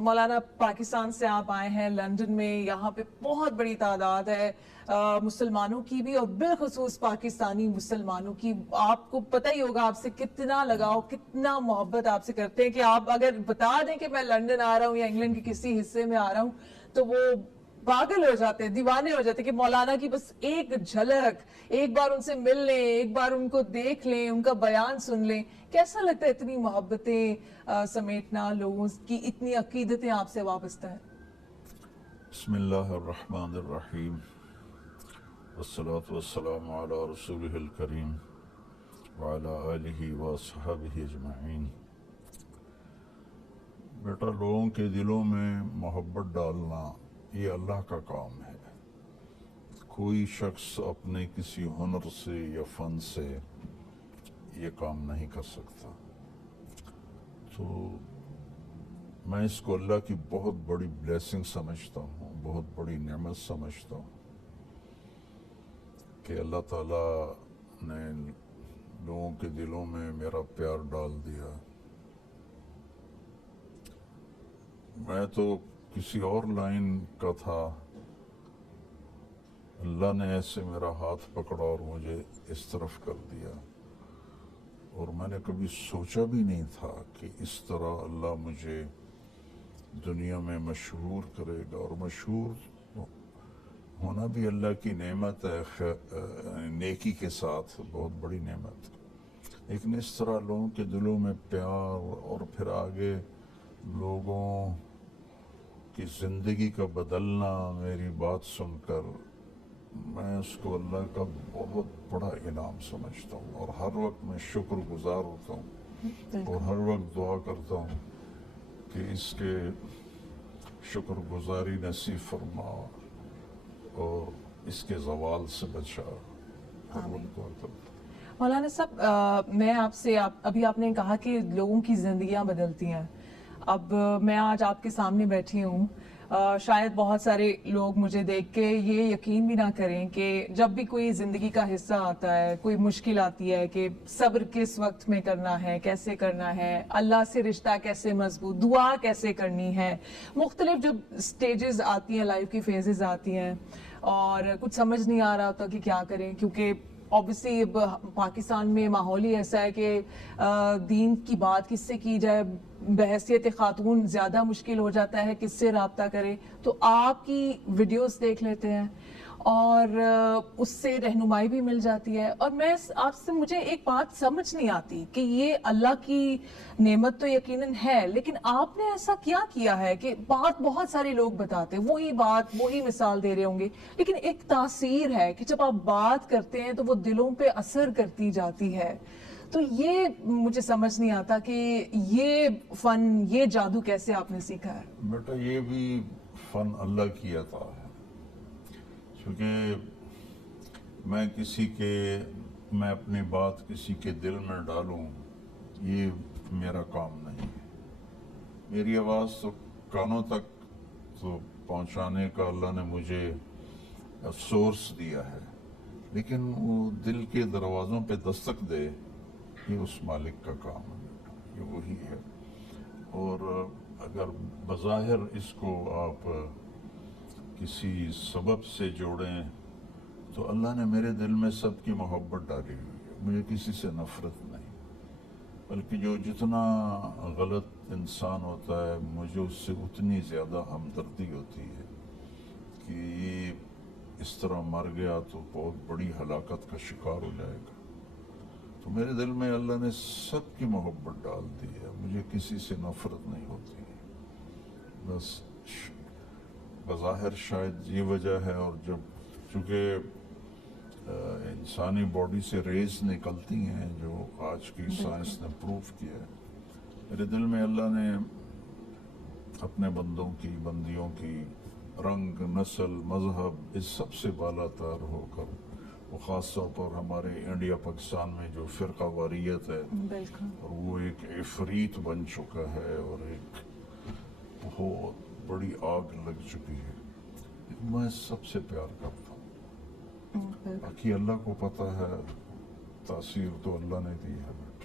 مولانا پاکستان سے آپ آئے ہیں لندن میں، یہاں پہ بہت بڑی تعداد ہے مسلمانوں کی بھی اور بالخصوص پاکستانی مسلمانوں کی. آپ کو پتہ ہی ہوگا آپ سے کتنا لگاؤ، کتنا محبت آپ سے کرتے ہیں کہ آپ اگر بتا دیں کہ میں لندن آ رہا ہوں یا انگلینڈ کے کسی حصے میں آ رہا ہوں تو وہ پاگل ہو جاتے ہیں، دیوانے ہو جاتے ہیں کہ مولانا کی بس ایک جھلک، ایک بار ان سے مل لیں، ایک بار ان کو دیکھ لیں، ان کا بیان سن لیں. کیسا لگتا ہے اتنی محبتیں سمیٹنا، لوگوں کی اتنی عقیدتیں آپ سے وابستہ ہیں؟ بسم اللہ الرحمن الرحیم والصلاة والسلام علی رسولہ الکریم وعلی آلہ وصحبہ اجمعین. بیٹا، لوگوں کے دلوں میں محبت ڈالنا یہ اللہ کا کام ہے. کوئی شخص اپنے کسی ہنر سے یا فن سے یہ کام نہیں کر سکتا. تو میں اس کو اللہ کی بہت بڑی بلیسنگ سمجھتا ہوں، بہت بڑی نعمت سمجھتا ہوں کہ اللہ تعالیٰ نے لوگوں کے دلوں میں میرا پیار ڈال دیا. میں تو کسی اور لائن کا تھا، اللہ نے ایسے میرا ہاتھ پکڑا اور مجھے اس طرف کر دیا. اور میں نے کبھی سوچا بھی نہیں تھا کہ اس طرح اللہ مجھے دنیا میں مشہور کرے گا. اور مشہور ہونا بھی اللہ کی نعمت ہے، نیکی کے ساتھ بہت بڑی نعمت. لیکن اس طرح لوگوں کے دلوں میں پیار اور پھر آگے لوگوں کی زندگی کا بدلنا میری بات سن کر، میں اس کو اللہ کا بہت بڑا انعام سمجھتا ہوں. اور ہر وقت میں شکر گزار ہوتا ہوں اور ہر وقت دعا کرتا ہوں کہ اس کے شکر گزاری نصیب فرما اور اس کے زوال سے بچا. ہر وقت دعا کرتا ہوں. مولانا صاحب، میں آپ سے ابھی آپ نے کہا کہ لوگوں کی زندگیاں بدلتی ہیں. اب میں آج آپ کے سامنے بیٹھی ہوں، شاید بہت سارے لوگ مجھے دیکھ کے یہ یقین بھی نہ کریں کہ جب بھی کوئی زندگی کا حصہ آتا ہے، کوئی مشکل آتی ہے، کہ صبر کس وقت میں کرنا ہے، کیسے کرنا ہے، اللہ سے رشتہ کیسے مضبوط، دعا کیسے کرنی ہے، مختلف جب سٹیجز آتی ہیں، لائف کی فیزز آتی ہیں اور کچھ سمجھ نہیں آ رہا ہوتا کہ کیا کریں. کیونکہ اوبیسلی پاکستان میں ماحول ہی ایسا ہے کہ دین کی بات کس سے کی جائے، بحیثیت خاتون زیادہ مشکل ہو جاتا ہے کس سے رابطہ کرے. تو آپ کی ویڈیوز دیکھ لیتے ہیں اور اس سے رہنمائی بھی مل جاتی ہے. اور میں آپ سے، مجھے ایک بات سمجھ نہیں آتی کہ یہ اللہ کی نعمت تو یقیناً ہے، لیکن آپ نے ایسا کیا ہے کہ بات بہت سارے لوگ بتاتے ہیں، وہی بات وہی مثال دے رہے ہوں گے، لیکن ایک تاثیر ہے کہ جب آپ بات کرتے ہیں تو وہ دلوں پہ اثر کرتی جاتی ہے. تو یہ مجھے سمجھ نہیں آتا کہ یہ فن، یہ جادو کیسے آپ نے سیکھا ہے؟ بیٹا، یہ بھی فن اللہ کی عطا ہے. کیونکہ میں اپنی بات کسی کے دل میں ڈالوں، یہ میرا کام نہیں ہے. میری آواز تو کانوں تک تو پہنچانے کا اللہ نے مجھے سورس دیا ہے، لیکن وہ دل کے دروازوں پہ دستک دے، یہ اس مالک کا کام ہے. یہ وہی ہے. اور اگر بظاہر اس کو آپ کسی سبب سے جوڑیں تو اللہ نے میرے دل میں سب کی محبت ڈالی ہوئی ہے. مجھے کسی سے نفرت نہیں، بلکہ جو جتنا غلط انسان ہوتا ہے مجھے اس سے اتنی زیادہ ہمدردی ہوتی ہے کہ یہ اس طرح مر گیا تو بہت بڑی ہلاکت کا شکار ہو جائے گا. تو میرے دل میں اللہ نے سب کی محبت ڈال دی ہے، مجھے کسی سے نفرت نہیں ہوتی. بس بظاہر شاید یہ وجہ ہے. اور چونکہ انسانی باڈی سے ریز نکلتی ہیں جو آج کی سائنس نے پروف کیا ہے، میرے دل میں اللہ نے اپنے بندیوں کی رنگ، نسل، مذہب، اس سب سے بالا تر ہو کر، وہ خاص طور پر ہمارے انڈیا پاکستان میں جو فرقہ واریت ہے، اور وہ ایک عفریت بن چکا ہے اور ایک بہت بڑی آگ لگ چکی ہے. میں سب سے پیار کرتا ہوں. باقی اللہ کو پتہ ہے، تاثیر تو اللہ نے دی ہے.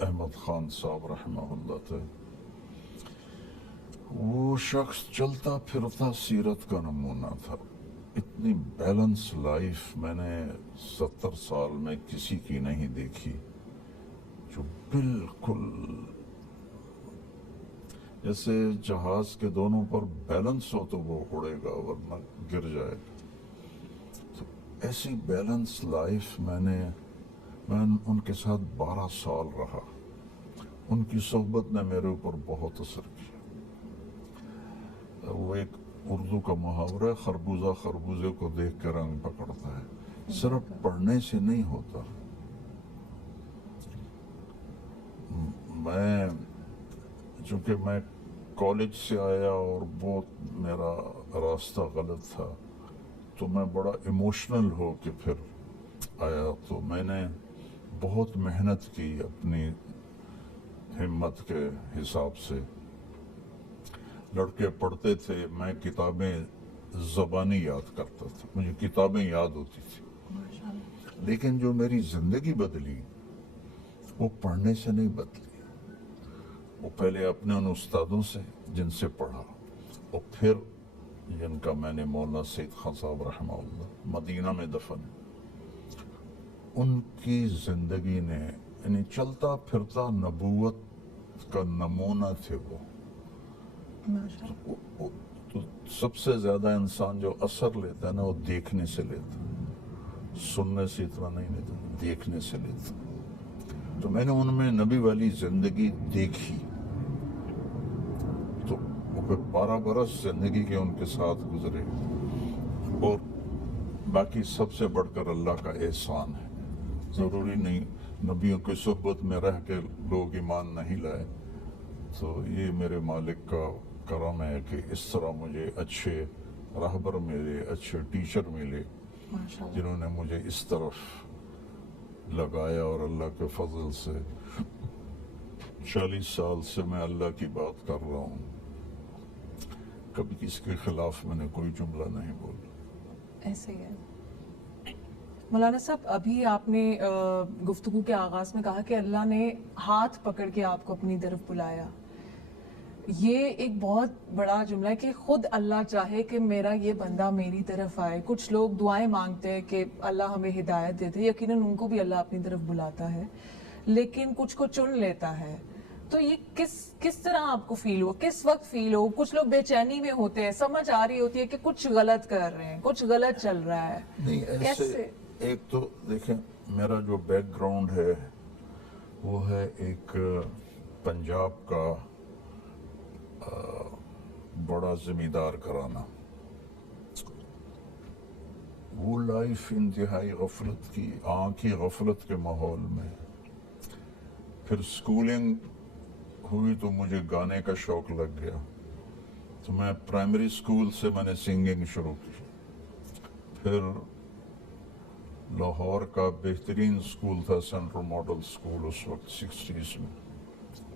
احمد خان صاحب رحمہ اللہ تھے. وہ شخص چلتا پھرتا سیرت کا نمونہ تھا. اتنی بیلنس لائف میں نے 70 سال میں کسی کی نہیں دیکھی, جو بالکل جیسے جہاز کے دونوں پر بیلنس ہو تو وہ اڑے گا ورنہ گر جائے گا. تو ایسی بیلنس لائف میں ان کے ساتھ 12 سال رہا. ان کی صحبت نے میرے اوپر بہت اثر کیا. وہ ایک اردو کا محاورہ ہے, خربوزہ خربوزے کو دیکھ کے رنگ پکڑتا ہے. صرف پڑھنے سے نہیں ہوتا. میں چونکہ میں کالج سے آیا اور بہت میرا راستہ غلط تھا, تو میں بڑا ایموشنل ہو کے پھر آیا. تو میں نے بہت محنت کی اپنی ہمت کے حساب سے. لڑکے پڑھتے تھے, میں کتابیں زبانی یاد کرتا تھا, مجھے کتابیں یاد ہوتی تھی. لیکن جو میری زندگی بدلی وہ پڑھنے سے نہیں بدلی. وہ پہلے اپنے ان استادوں سے جن سے پڑھا, اور پھر جن کا میں نے مولانا سید خان صاحب رحمہ اللہ مدینہ میں دفن, ان کی زندگی نے یعنی چلتا پھرتا نبوت کا نمونہ تھے وہ. تو سب سے زیادہ انسان جو اثر لیتا ہے نا وہ دیکھنے سے لیتا ہے, سننے سے اتنا نہیں لیتا, دیکھنے سے لیتا. تو میں نے ان میں نبی والی زندگی دیکھی. تو وہ 12 برس زندگی کے ان کے ساتھ گزرے, اور باقی سب سے بڑھ کر اللہ کا احسان ہے. ضروری نہیں نبیوں کی صحبت میں رہ کے لوگ ایمان نہیں لائے, تو یہ میرے مالک کا کرم ہے کہ اس طرح مجھے اچھے راہبر ملے, اچھے ٹیچر ملے, جنہوں نے مجھے اس طرف لگایا. اور اللہ کے فضل سے 40 سال سے میں اللہ کی بات کر رہا ہوں. کبھی کسی کے خلاف میں نے کوئی جملہ نہیں بولا. ایسے ہی ہے. مولانا صاحب, ابھی آپ نے گفتگو کے آغاز میں کہا کہ اللہ نے ہاتھ پکڑ کے آپ کو اپنی طرف بلایا. یہ ایک بہت بڑا جملہ ہے کہ خود اللہ چاہے کہ میرا یہ بندہ میری طرف آئے. کچھ لوگ دعائیں مانگتے ہیں کہ اللہ ہمیں ہدایت دے دے, یقیناً ان کو بھی اللہ اپنی طرف بلاتا ہے, لیکن کچھ کو چن لیتا ہے. تو یہ کس طرح آپ کو فیل ہو, کس وقت فیل ہو؟ کچھ لوگ بے چینی میں ہوتے ہیں, سمجھ آ رہی ہوتی ہے کہ کچھ غلط کر رہے ہیں, کچھ غلط چل رہا ہے. نہیں ایسے, ایک تو دیکھیں میرا جو بیک گراؤنڈ ہے وہ ہے ایک پنجاب کا بڑا زمیندار گھرانہ. وہ لائف انتہائی غفلت کی, آنکھ کی غفلت کے ماحول میں. پھر سکولنگ ہوئی تو مجھے گانے کا شوق لگ گیا. تو میں پرائمری سکول سے میں نے سنگنگ شروع کی. پھر لاہور کا بہترین سکول تھا سینٹرل ماڈل سکول اس وقت 60s میں,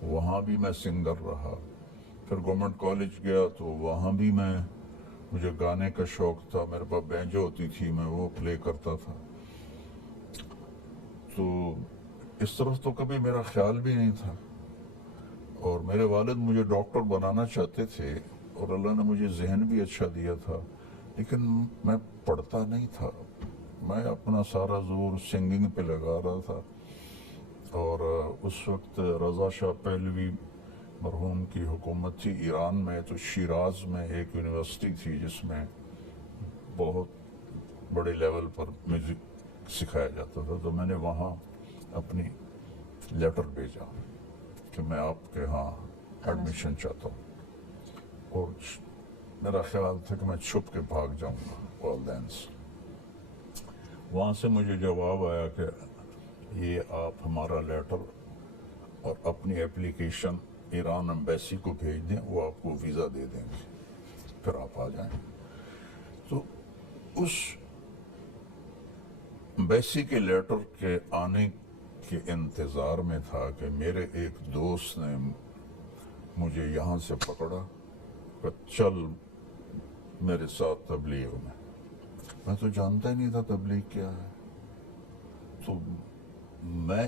وہاں بھی میں سنگر رہا. پھر گورنمنٹ کالج گیا تو وہاں بھی مجھے گانے کا شوق تھا. میرے پاس بینجو ہوتی تھی, میں وہ پلے کرتا تھا. تو اس طرف تو کبھی میرا خیال بھی نہیں تھا. اور میرے والد مجھے ڈاکٹر بنانا چاہتے تھے, اور اللہ نے مجھے ذہن بھی اچھا دیا تھا, لیکن میں پڑھتا نہیں تھا. میں اپنا سارا زور سنگنگ پہ لگا رہا تھا. اور اس وقت رضا شاہ پہلوی مرحوم کی حکومت تھی ایران میں, تو شیراز میں ایک یونیورسٹی تھی جس میں بہت بڑے لیول پر میوزک سکھایا جاتا تھا. تو میں نے وہاں اپنی لیٹر بھیجا کہ میں آپ کے ہاں ایڈمیشن چاہتا ہوں. اور میرا خیال تھا کہ میں چھپ کے بھاگ جاؤں گا والدین سے. وہاں سے مجھے جواب آیا کہ یہ آپ ہمارا لیٹر اور اپنی اپلیکیشن ایران ایمبیسی کو بھیج دیں, وہ آپ کو ویزا دے دیں گے, پھر آپ آ جائیں. تو اس ایمبیسی کے لیٹر کے آنے کے انتظار میں تھا کہ میرے ایک دوست نے مجھے یہاں سے پکڑا کہ چل میرے ساتھ تبلیغ میں. میں تو جانتا ہی نہیں تھا تبلیغ کیا ہے. تو میں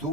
2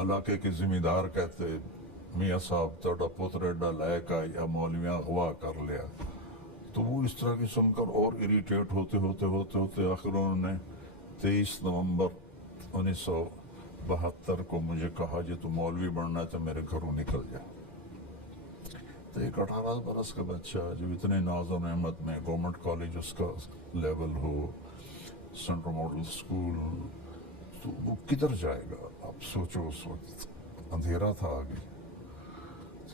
علاقے کے ذمہ کہتے میاں صاحب تھوڑا پوتر ایڈا لائق آ یا مولویاں اغوا کر لیا. تو وہ اس طرح کی سن کر اور اریٹیٹ ہوتے آخر انہوں نے 23 نومبر 1972 کو مجھے کہا جی تو مولوی بننا ہے تو میرے گھروں نکل جا. تو ایک 18 برس کا بچہ جو اتنے ناز و نعمت میں گورنمنٹ کالج اس کا لیول ہو, سینٹرل ماڈل اسکول, تو وہ کدھر جائے گا؟ آپ سوچو اس وقت اندھیرا تھا آگے.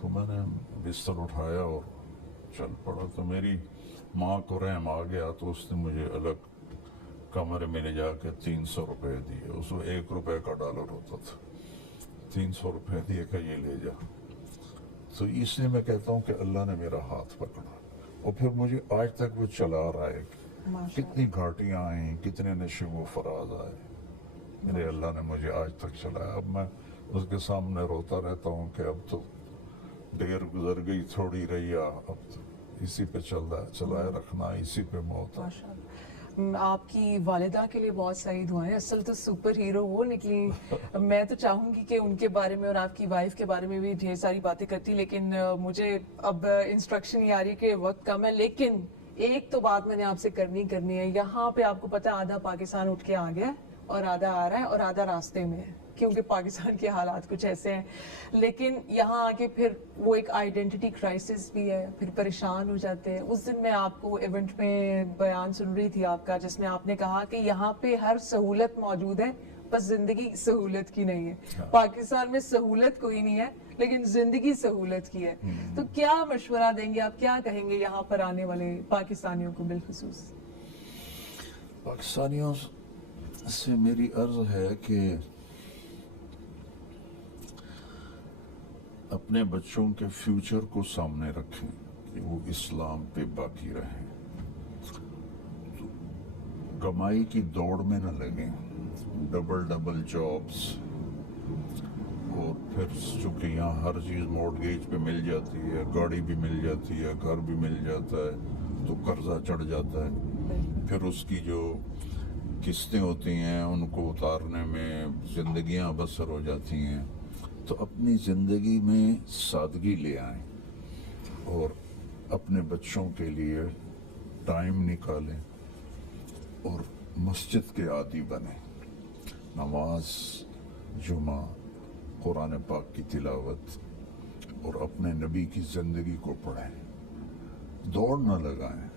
تو میں نے بستر اٹھایا اور چل پڑا. تو میری ماں کو رحم آ گیا تو اس نے مجھے الگ کمرے میں لے جا کے 300 روپے دیے. اس میں 1 روپے کا ڈالر ہوتا تھا. 300 روپے دیے کہ یہ لے جا. تو اس لیے میں کہتا ہوں کہ اللہ نے میرا ہاتھ پکڑا اور پھر مجھے آج تک وہ چلا رہا ہے. کتنی گھاٹیاں آئیں, کتنے نشیب و فراز آئے, میرے اللہ نے مجھے آج تک چلایا. اب میں اس کے سامنے روتا رہتا ہوں کہ اب تو دیر گزر گئی, تھوڑی رہی, اب تو اسی پہ چلائے رکھنا, اسی پہ موت ہے. آپ کی والدہ کے لیے بہت ساری دعائیں. اصل تو سپر ہیرو وہ نکلی. میں تو چاہوں گی کہ ان کے بارے میں اور آپ کی وائف کے بارے میں بھی ڈھیر ساری باتیں کرتی, لیکن مجھے اب انسٹرکشن یہ آ رہی ہے کہ وقت کم ہے. لیکن ایک تو بات میں نے آپ سے کرنی ہے. یہاں پہ آپ کو پتا ہے آدھا پاکستان اٹھ کے آ گیا اور آدھا آ رہا ہے اور آدھا راستے میں ہے, کیونکہ پاکستان کے حالات کچھ ایسے ہیں. لیکن یہاں آ کے پھر وہ ایک آئیڈینٹی کرائسس بھی ہے, پھر پریشان ہو جاتے ہیں. اس دن میں آپ کو ایونٹ میں بیان سن رہی تھی آپ کا, جس میں آپ نے کہا کہ یہاں پہ ہر سہولت موجود ہے, بس زندگی سہولت کی نہیں ہے. پاکستان میں سہولت کوئی نہیں ہے لیکن زندگی سہولت کی ہے. تو کیا مشورہ دیں گے آپ, کیا کہیں گے یہاں پر آنے والے پاکستانیوں کو بالخصوص؟ پاکستانیوں سے میری عرض ہے کہ اپنے بچوں کے فیوچر کو سامنے رکھیں کہ وہ اسلام پہ باقی رہیں. کمائی کی دوڑ میں نہ لگیں, ڈبل جابز, اور پھر چونکہ یہاں ہر چیز مورگیج پہ مل جاتی ہے, گاڑی بھی مل جاتی ہے, گھر بھی مل جاتا ہے, تو قرضہ چڑھ جاتا ہے. پھر اس کی جو قسطیں ہوتی ہیں ان کو اتارنے میں زندگیاں بسر ہو جاتی ہیں. تو اپنی زندگی میں سادگی لے آئیں اور اپنے بچوں کے لیے ٹائم نکالیں اور مسجد کے عادی بنیں. نماز, جمعہ, قرآن پاک کی تلاوت اور اپنے نبی کی زندگی کو پڑھیں. دوڑ نہ لگائیں,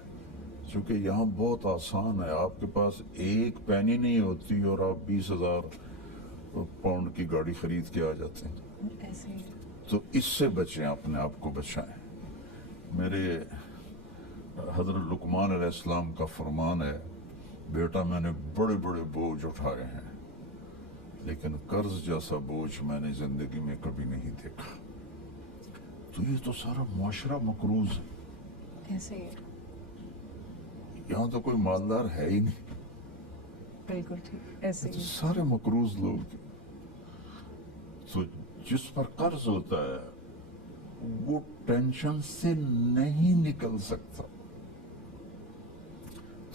چونکہ یہاں بہت آسان ہے. آپ کے پاس ایک پینی نہیں ہوتی اور آپ 20,000 پاؤنڈ کی گاڑی خرید کے آ جاتے ہیں. تو اس سے بچیں, اپنے آپ کو بچائیں. میرے حضرت لقمان علیہ السلام کا فرمان ہے, بیٹا میں نے بڑے بڑے بوجھ اٹھائے ہیں لیکن قرض جیسا بوجھ میں نے زندگی میں کبھی نہیں دیکھا. تو یہ تو سارا معاشرہ مقروض ہے. ایسے ہی یہاں تو کوئی مالدار ہے ہی نہیں, بالکل ٹھیک, ایسے ہی سارے مقروض لوگ. تو جس پر قرض ہوتا ہے وہ ٹینشن سے نہیں نکل سکتا.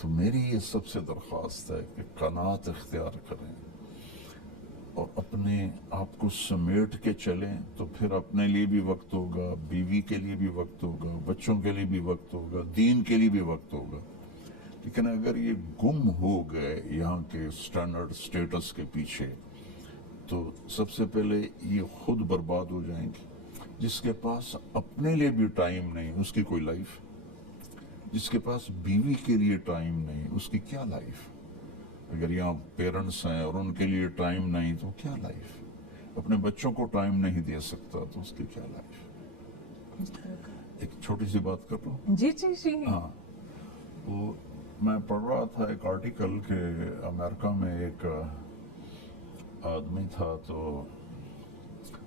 تو میری یہ سب سے درخواست ہے کہ قناعت اختیار کریں اور اپنے آپ کو سمیٹ کے چلیں, تو پھر اپنے لیے بھی وقت ہوگا, بیوی کے لیے بھی وقت ہوگا, بچوں کے لیے بھی وقت ہوگا, دین کے لیے بھی وقت ہوگا. لیکن اگر یہ گم ہو گئے یہاں کے سٹینڈرڈ سٹیٹس کے پیچھے, تو سب سے پہلے یہ خود برباد ہو جائیں گے. جس کے پاس اپنے لیے بھی ٹائم نہیں, اس کی کوئی لائف. جس کے پاس بیوی کے لیے ٹائم نہیں, اس کی کیا لائف. اگر یہاں پیرنٹس ہیں اور ان کے لیے ٹائم نہیں تو کیا لائف. اپنے بچوں کو ٹائم نہیں دے سکتا تو اس کی کیا لائف. ایک چھوٹی سی بات کر لوں. جی جی جی. ہاں, وہ میں پڑھ رہا تھا ایک آرٹیکل کہ امریکہ میں ایک آدمی تھا تو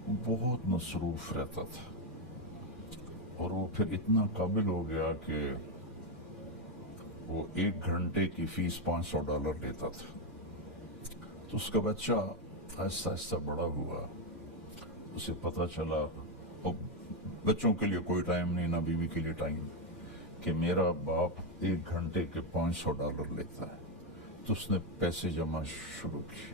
وہ بہت مصروف رہتا تھا اور وہ پھر اتنا قابل ہو گیا کہ وہ 1 گھنٹے کی فیس $500 لیتا تھا. تو اس کا بچہ آہستہ آہستہ بڑا ہوا, اسے پتہ چلا, اور بچوں کے لیے کوئی ٹائم نہیں, نہ بیوی کے لیے ٹائم, کہ میرا باپ 1 گھنٹے کے $500 لیتا ہے. تو اس نے پیسے جمع شروع کی